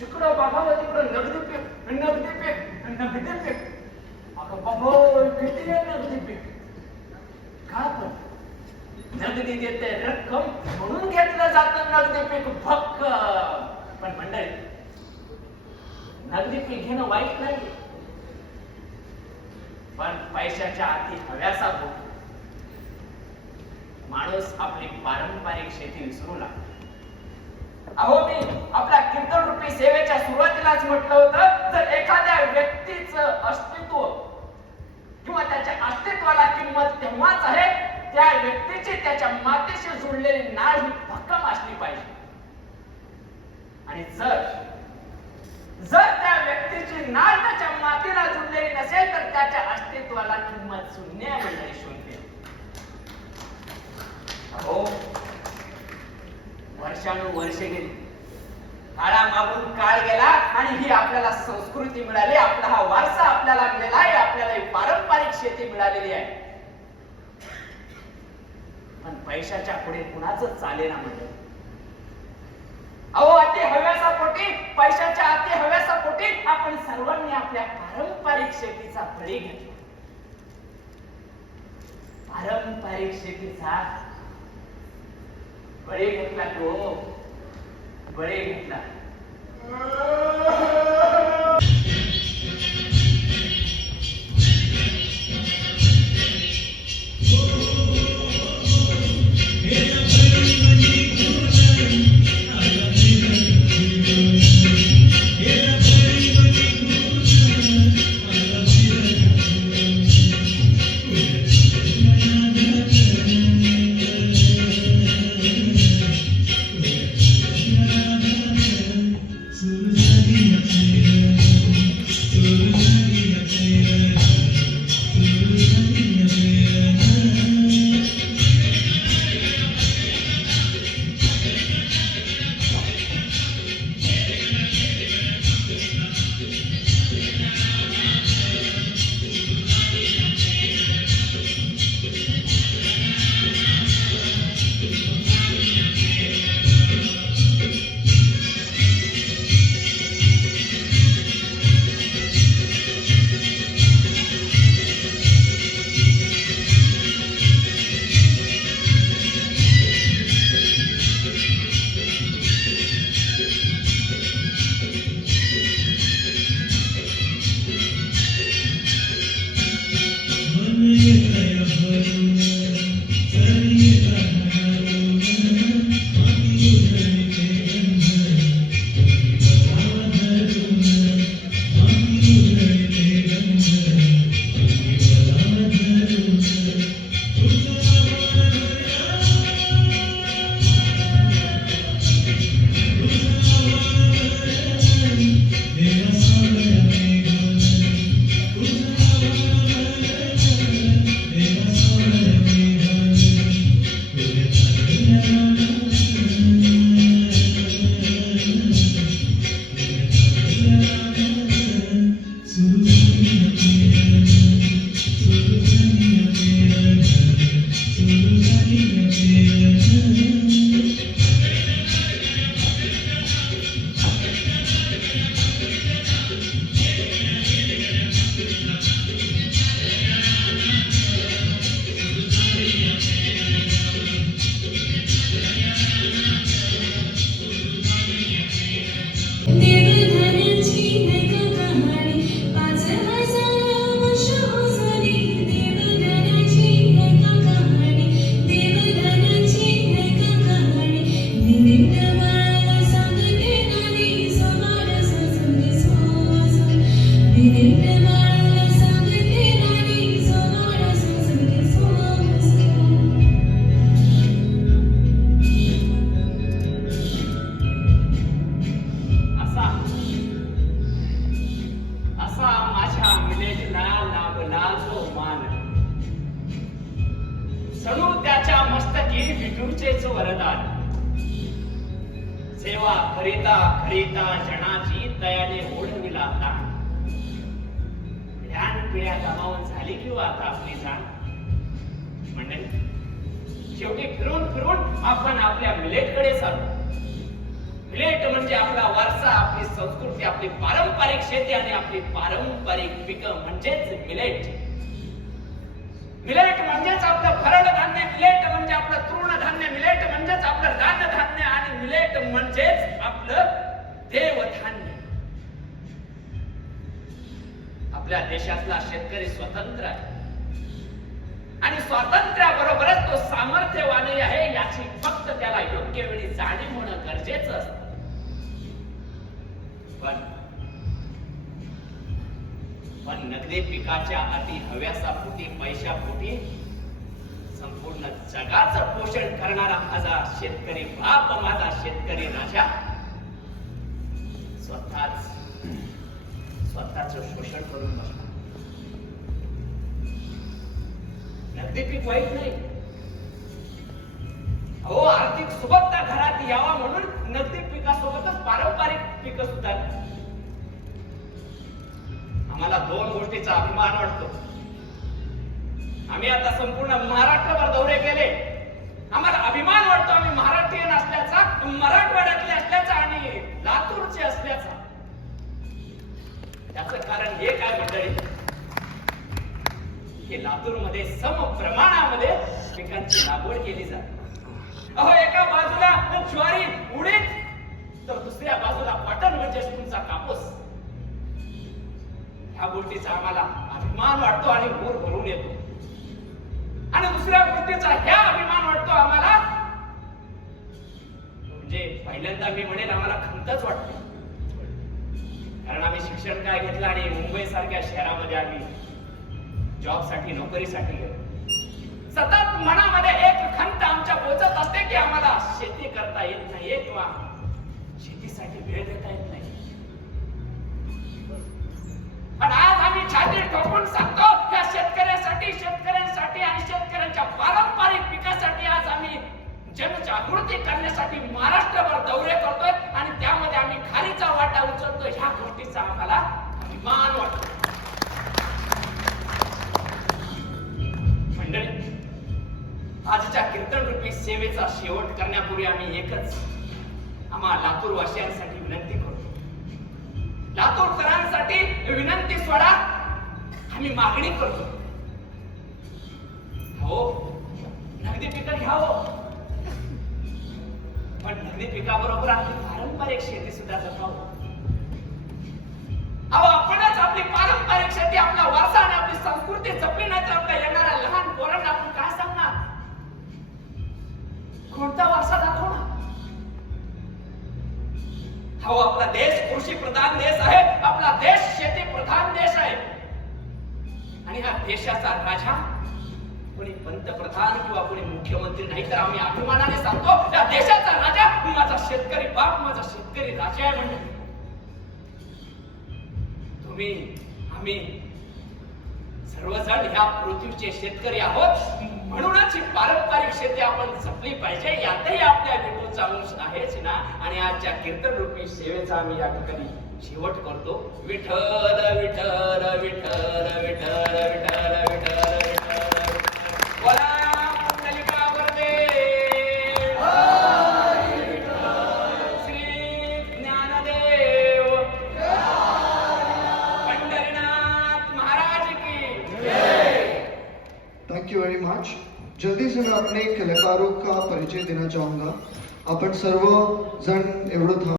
जिकडं बघावं तिकडं नगदी पीक, नगदी पीक, नगदी पीक. अगं बाबा, किती आहे नगदी पीक? का पण नगदी देते रक्कम म्हणून घेतलं जातं नगदी पीक फक्त. पण मंडळी, नगदी पीक घेणं वाईट नाही, पण पैशाच्या अति हव्यासापोटी माणूस आपली पारंपरिक शेती विसरू लागला. अहो, मी आपल्या कीर्तन रूपी सेवेच्या सुरुवातीलाच म्हटलं होतं, जर एखाद्या व्यक्तीचं अस्तित्व किंवा त्याच्या अस्तित्वाला किंमत तेव्हाच आहे त्या व्यक्तीची त्याच्या मातेशी जोडलेली नाळ ही भक्कम असली पाहिजे. आणि जर त्या व्यक्तीची नाळ त्याच्या मातेला जोडलेली नसेल तर त्याच्या अस्तित्वाला किंमत शून्य मंडळी, शून्य. अहो, वर्षानुवर्ष गेली, काळामागून काळ गेला आणि ही आपल्याला संस्कृती मिळाली, आपला हा वारसा आपल्याला मिळाला आहे, आपल्याला ही पारंपरिक शेती मिळालेली आहे. पण पैशाच्या पुढे कुणाचं चालेना म्हणजे. अहो, अति हव्यासापोटी, पैशाच्या अति हव्यासापोटी आपण सर्वांनी आपल्या पारंपरिक शेतीचा बळी घेतला. पारंपरिक शेतीचा बळी घेतला, तो बळी घेतला. सेवा करिता करिता जनाची तयाने ओढविला आता. पिढ्या गमावून झाली किंवा आता आपली जाण. मंडळी, शेवटी फिरून फिरून आपण आपल्या मिलेटकडे चालू. मिलेट म्हणजे आपला वारसा, आपली संस्कृती, आपली पारंपरिक शेती आणि आपली पारंपरिक पिकं म्हणजेच मिलेट. मिलेट म्हणजेच आपलं भरड धान्य, मिलेट म्हणजे आपलं तृणधान्य, मिलेट म्हणजेच आपलं धान्य आणि मिलेट म्हणजेच आपलं देवधान्य. आपल्या देशातला शेतकरी स्वतंत्र आहे आणि स्वातंत्र्याबरोबरच तो सामर्थ्यवानही आहे, याची फक्त त्याला योग्य वेळी जाणीव होणं गरजेचं असतं. पण नगदी पिकाच्या अति हव्यासापोटी, पैशापोटी संपूर्ण जगाचं पोषण करणारा माझा शेतकरी बाप, माझा शेतकरी राजा स्वतःच शोषण करून बसला. नगदी पीक वाईट नाही, अहो आर्थिक सुबत्ता घरात यावा म्हणून नगदी पिकासोबतच पारंपरिक पिकं सुद्धा. आम्हाला दोन गोष्टीचा अभिमान वाटतो. आम्ही आता संपूर्ण महाराष्ट्रभर दौरे केले. आम्हाला अभिमान वाटतो आम्ही महाराष्ट्रीयन असल्याचा, मराठवाड्यातले असल्याचा आणि लातूरचे असल्याचा. त्याचं कारण हे काय मंडळी, हे लातूरमध्ये सम प्रमाणामध्ये पिकांची लागवड केली जाते. अहो एका बाजूला ज्वारी, उडीद, तर दुसऱ्या बाजूला कॉटन म्हणजे तुमचा कापूस. ह्या गोष्टीचा आम्हाला अभिमान वाटतो आणि ऊर भरून येतो. आणि दुसऱ्या गोष्टीचा ह्या अभिमान वाटतो आम्हाला, म्हणजे पहिल्यांदा मी म्हणेल आम्हाला खंतच वाटते. कारण आम्ही शिक्षण काय घेतलं आणि मुंबई सारख्या शहरामध्ये आम्ही जॉब साठी, नोकरीसाठी गेलो. सतत मनामध्ये एक खंत आमच्या पोचत असते की आम्हाला शेती करता येत नाहीये किंवा शेतीसाठी वेळ देता येत नाही. पण आज आम्ही छाती ठोकून सांगतो त्या शेतकऱ्यांसाठी आणि शेतकऱ्यांच्या पारंपरिक पिकासाठी आज आम्ही जनजागृती करण्यासाठी महाराष्ट्रभर दौरे करतोय आणि त्यामध्ये आम्ही खारीचा वाटा उचलतोय. ह्या गोष्टीचा आम्हाला अभिमान वाटतो. मंडळी, आजच्या कीर्तन रूपी सेवेचा शेवट करण्यापूर्वी आम्ही एकच आम्हा लातूर वासियांसाठी विनंती करतो. लातूरकरांसाठी विनंती सोडा, आम्ही मागणी करतो. हो, नगदी पिकं घ्यावं, पण नगदी पिकाबरोबर आपली पारंपरिक शेती सुद्धा जपावं. अहो आपणच आपली पारंपरिक शेती, आपला वारसा आणि आपली संस्कृती जपली नाही तर आपल्या येणाऱ्या लहान पोरांना आपण काय सांगणार? कोणता वारसा दाखवणार? हो, आपला देश कृषी प्रधान देश आहे, आपला देश शेती प्रधान देश आहे. आणि हा देशाचा राजा कोणी पंतप्रधान किंवा कोणी मुख्यमंत्री नाही, तर आम्ही अभिमानाने सांगतो या देशाचा राजा माझा शेतकरी बाप, माझा शेतकरी राजा आहे. म्हणजे तुम्ही, आम्ही सर्वजण ह्या पृथ्वीचे शेतकरी आहोत. म्हणूनच ही पारंपरिक शेती आपण जपली पाहिजे. यातही आपल्या विठूचा अंश आहेच ना. आणि आजच्या कीर्तन रूपी सेवेचा आम्ही या ठिकाणी शेवट करतो. विठ्ठल विठ्ठल विठ्ठल विठ्ठल विठ्ठल विठ्ठल विठ्ठल बोला पुंडलिका वरदे श्री ज्ञानदेव पंढरीनाथ महाराज की जय. Thank you very much. जल्दी से मैं अपने कलाकारों का परिचय देना चाहूँगा. आपण सर्व जण एवढं